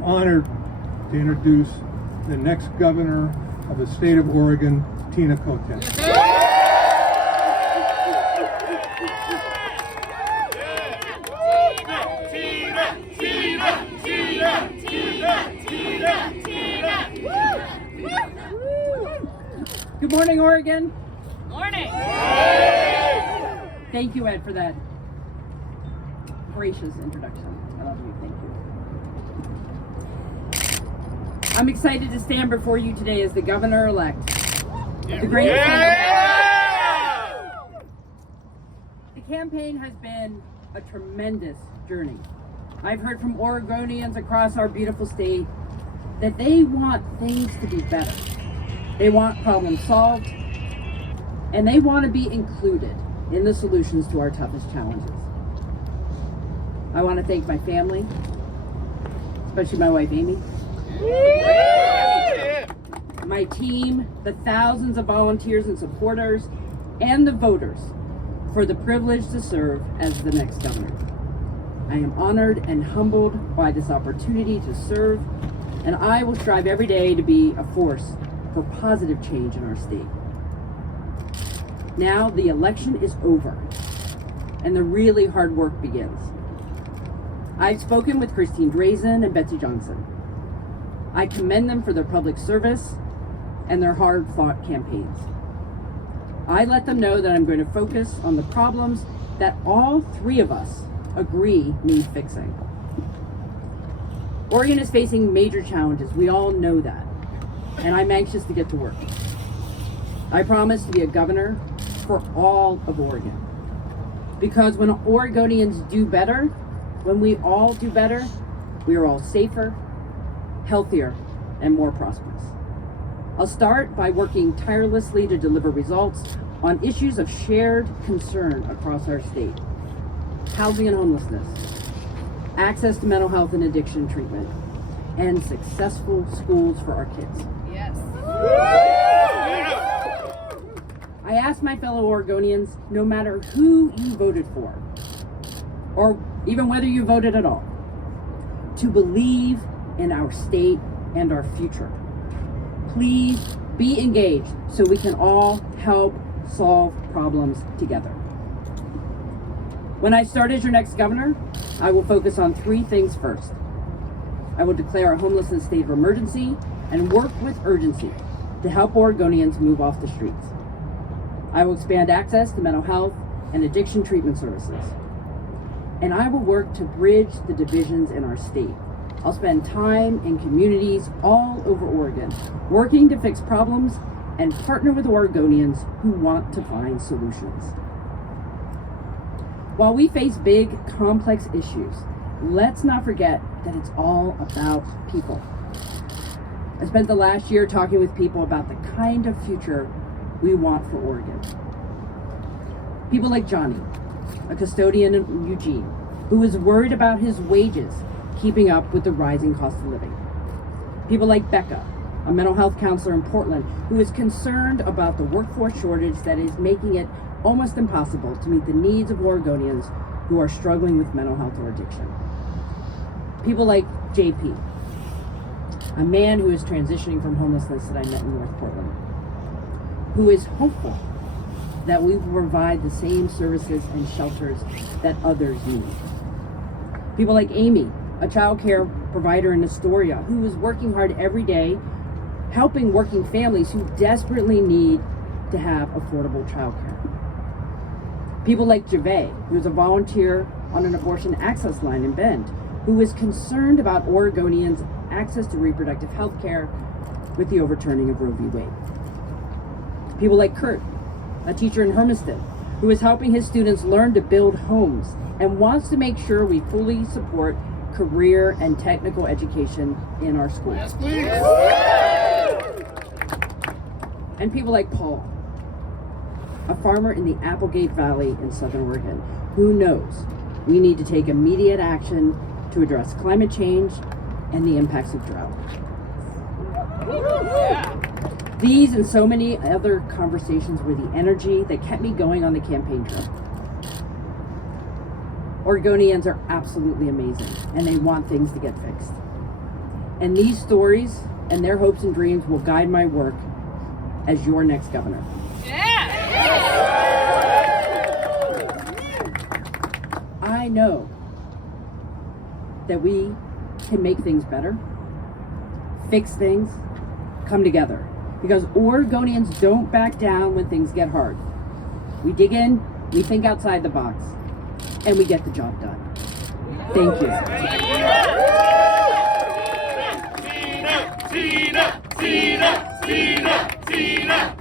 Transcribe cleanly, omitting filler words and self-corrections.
I'm honored to introduce the next governor of the state of Oregon, Tina Kotek. Good morning, Oregon. Morning. Thank you, Ed, for that gracious introduction. I love you. Thank you. I'm excited to stand before you today as the governor-elect of the great state. The campaign has been a tremendous journey. I've heard from Oregonians across our beautiful state that they want things to be better. They want problems solved, and they want to be included in the solutions to our toughest challenges. I want to thank my family, especially my wife, Amy, my team, the thousands of volunteers and supporters, and the voters for the privilege to serve as the next governor. I am honored and humbled by this opportunity to serve, and I will strive every day to be a force for positive change in our state. Now the election is over, and the really hard work begins. I've spoken with Christine Drazen and Betsy Johnson. I commend them for their public service and their hard-fought campaigns. I let them know that I'm going to focus on the problems that all three of us agree need fixing. Oregon is facing major challenges. We all know that. And I'm anxious to get to work. I promise to be a governor for all of Oregon. Because when Oregonians do better, when we all do better, we are all safer, healthier, and more prosperous. I'll start by working tirelessly to deliver results on issues of shared concern across our state. Housing and homelessness, access to mental health and addiction treatment, and successful schools for our kids. Yes. I ask my fellow Oregonians, no matter who you voted for, or even whether you voted at all, to believe in our state and our future. Please be engaged so we can all help solve problems together. When I start as your next governor, I will focus on three things first. I will declare a homelessness state of emergency and work with urgency to help Oregonians move off the streets. I will expand access to mental health and addiction treatment services. And I will work to bridge the divisions in our state. I'll spend time in communities all over Oregon, working to fix problems and partner with Oregonians who want to find solutions. While we face big, complex issues, let's not forget that it's all about people. I spent the last year talking with people about the kind of future we want for Oregon. People like Johnny, a custodian in Eugene, who is worried about his wages keeping up with the rising cost of living. People like Becca, a mental health counselor in Portland, who is concerned about the workforce shortage that is making it almost impossible to meet the needs of Oregonians who are struggling with mental health or addiction. People like JP, a man who is transitioning from homelessness that I met in North Portland, who is hopeful that we will provide the same services and shelters that others need. People like Amy, a child care provider in Astoria, who is working hard every day, helping working families who desperately need to have affordable child care. People like Javay, who is a volunteer on an abortion access line in Bend, who is concerned about Oregonians' access to reproductive health care with the overturning of Roe v. Wade. People like Kurt, a teacher in Hermiston, who is helping his students learn to build homes and wants to make sure we fully support career and technical education in our schools. Yes, please. And people like Paul, a farmer in the Applegate Valley in Southern Oregon, who knows we need to take immediate action to address climate change and the impacts of drought. These and so many other conversations were the energy that kept me going on the campaign trail. Oregonians are absolutely amazing, and they want things to get fixed. And these stories and their hopes and dreams will guide my work as your next governor. I know that we can make things better, fix things, come together. Because Oregonians don't back down when things get hard. We dig in, we think outside the box, and we get the job done. Thank you. Tina, Tina, Tina, Tina, Tina.